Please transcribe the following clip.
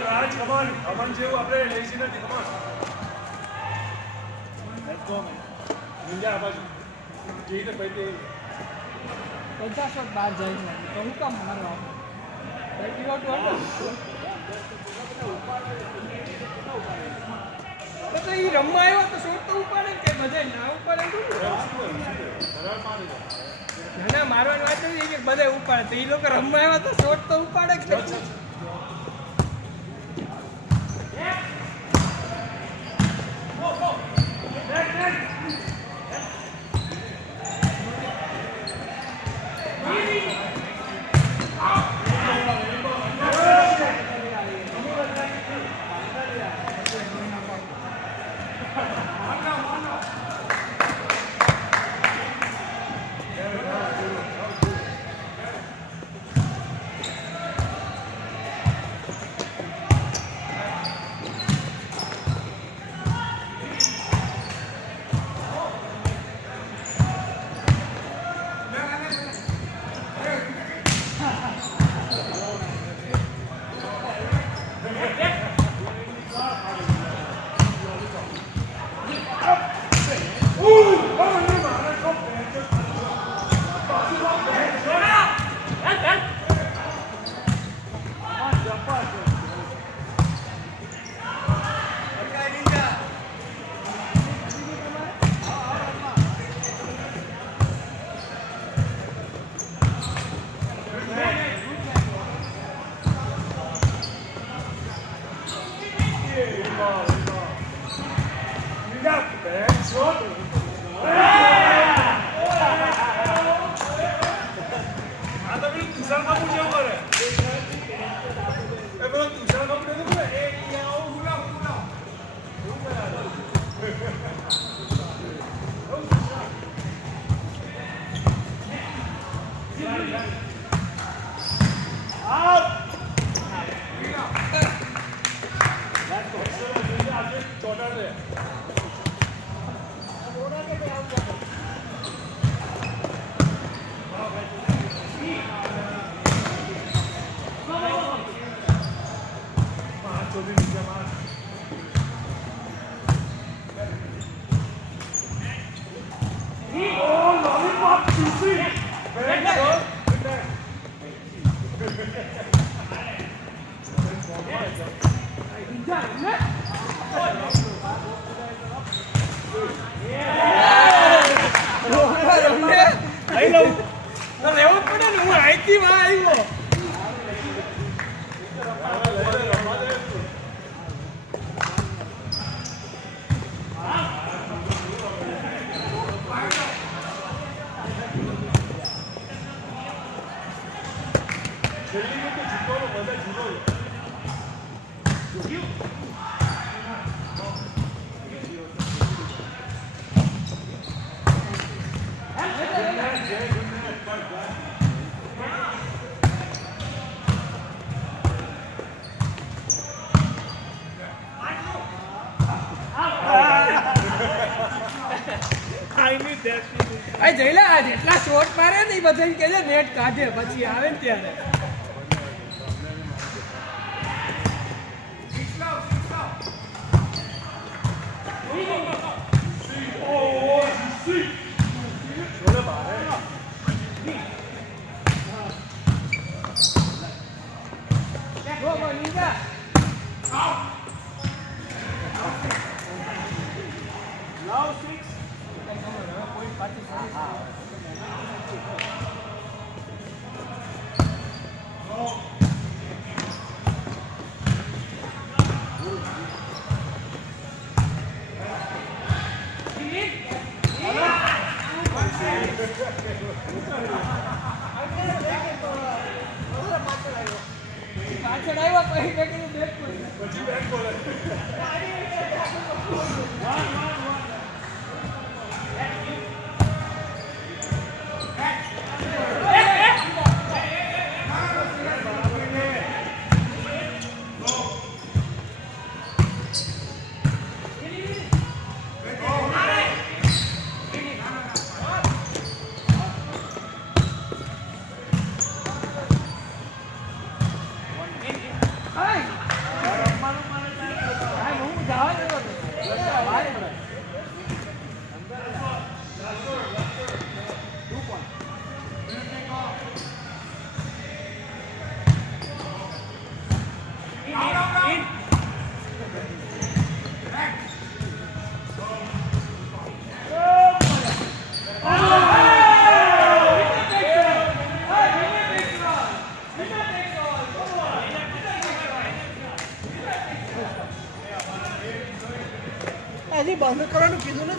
રાજ કમાન અમન જેવું આપણે લેસી નથી કમાન લેટ્સ ગો મેન નિંજા આ બાજુ જેને પૈતે 50 શોટ બહાર જાય છે તો હું કામ મારવા બેટી વોટ તો ઈ રમવા આવ્યો તો શોટ તો ઉપાડે કે બધે ના ઉપાડે ના મારવાની વાત નથી કે બધે ઉપાડે તો ઈ લોકો રમવા આવ્યા તો શોટ તો ઉપાડે કે જઈલા જેટલા શોટ મારે ને એ બધાને કે નેટ કાઢે પછી આવે ને ત્યારે ઇન હજી બંધ કરવાનું કીધું